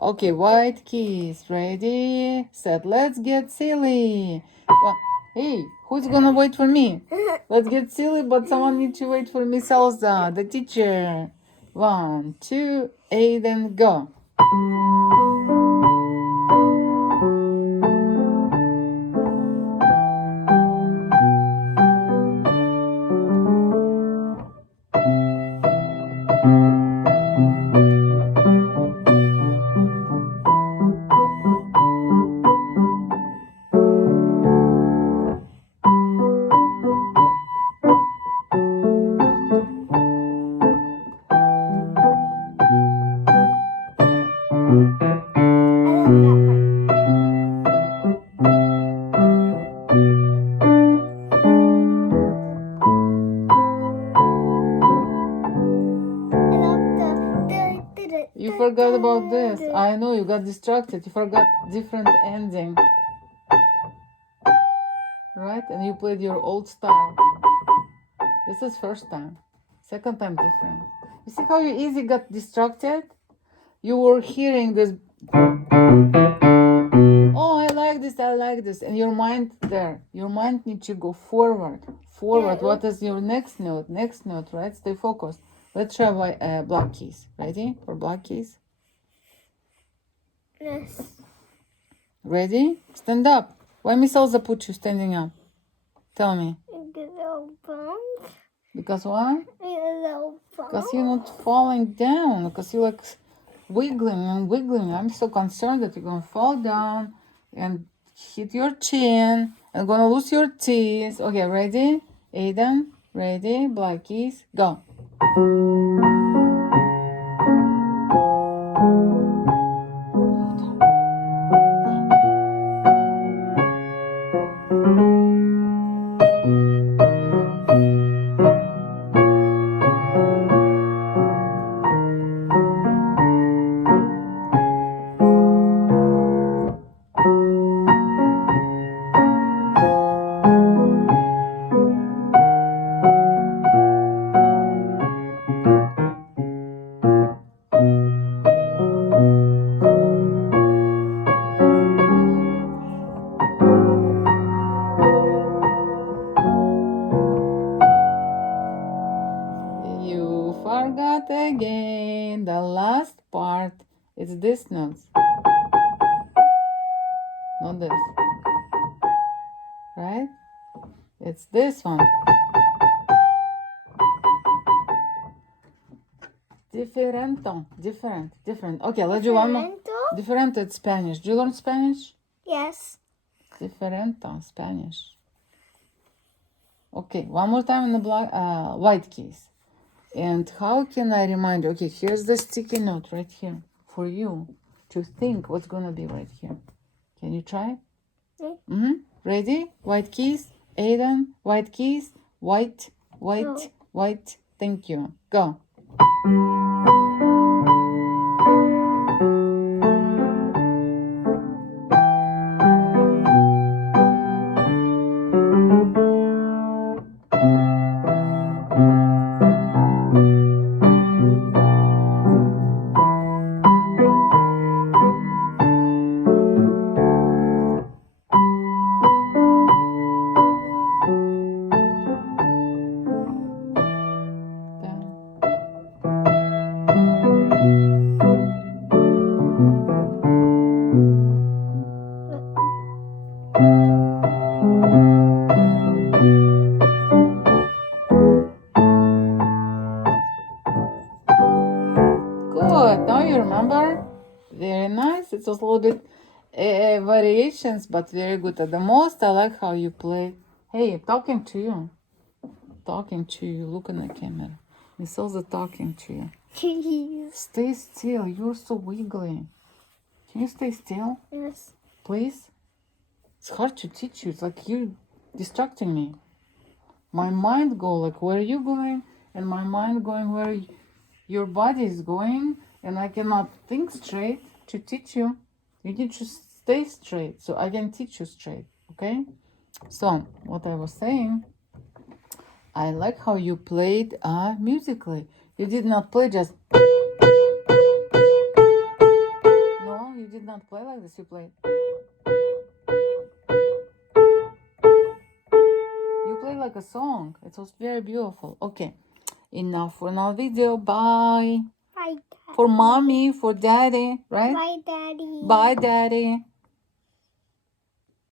Okay, white keys. Ready, set, let's get silly. Well, hey, who's gonna wait for me? Let's get silly, but someone needs to wait for Miss Elsa, the teacher. 1, 2, Aiden, go. You forgot about this. I know, you got distracted. You forgot different ending. Right? And you played your old style. This is first time. Second time different. You see how you easy got distracted? You were hearing this. Oh, I like this. And your mind there. Your mind needs to go forward. What is your next note? Right? Stay focused. Let's try black keys. Ready for black keys? Yes. Ready? Stand up. Why Miss Elsa put you standing up? Tell me. Because what? Because you're not falling down. Because you're like wiggling and wiggling. I'm so concerned that you're going to fall down and hit your chin and going to lose your teeth. Okay, ready? Aiden, ready? Black keys, go. You forgot again. The last part is this note. Not this. Right? It's this one. Different. Okay, let's do one more. Different is Spanish. Do you learn Spanish? Yes. Differento, Spanish. Okay, one more time in the white keys. And how can I remind you? Okay, here's the sticky note right here for you to think what's gonna be right here. Can you try? Mm-hmm. Ready? White keys. Aiden, white keys. White. Thank you. Go. Good. Now you remember? Very nice. It's a little bit variations, but very good. At the most, I like how you play. Hey, talking to you. Look in the camera. Miss Elsa talking to you. Please. Stay still. You're so wiggly. Can you stay still? Yes. Please? It's hard to teach you. It's like you're distracting me. My mind go like, where are you going? And my mind going where your body is going. And I cannot think straight to teach you. You need to stay straight so I can teach you straight. Okay? So, what I was saying, I like how you played musically. You did not play just not play like this. You play. You play like a song. It was very beautiful. Okay. Enough for now video. Bye. Bye, Daddy. For mommy, for daddy, right? Bye, Daddy. Bye, daddy.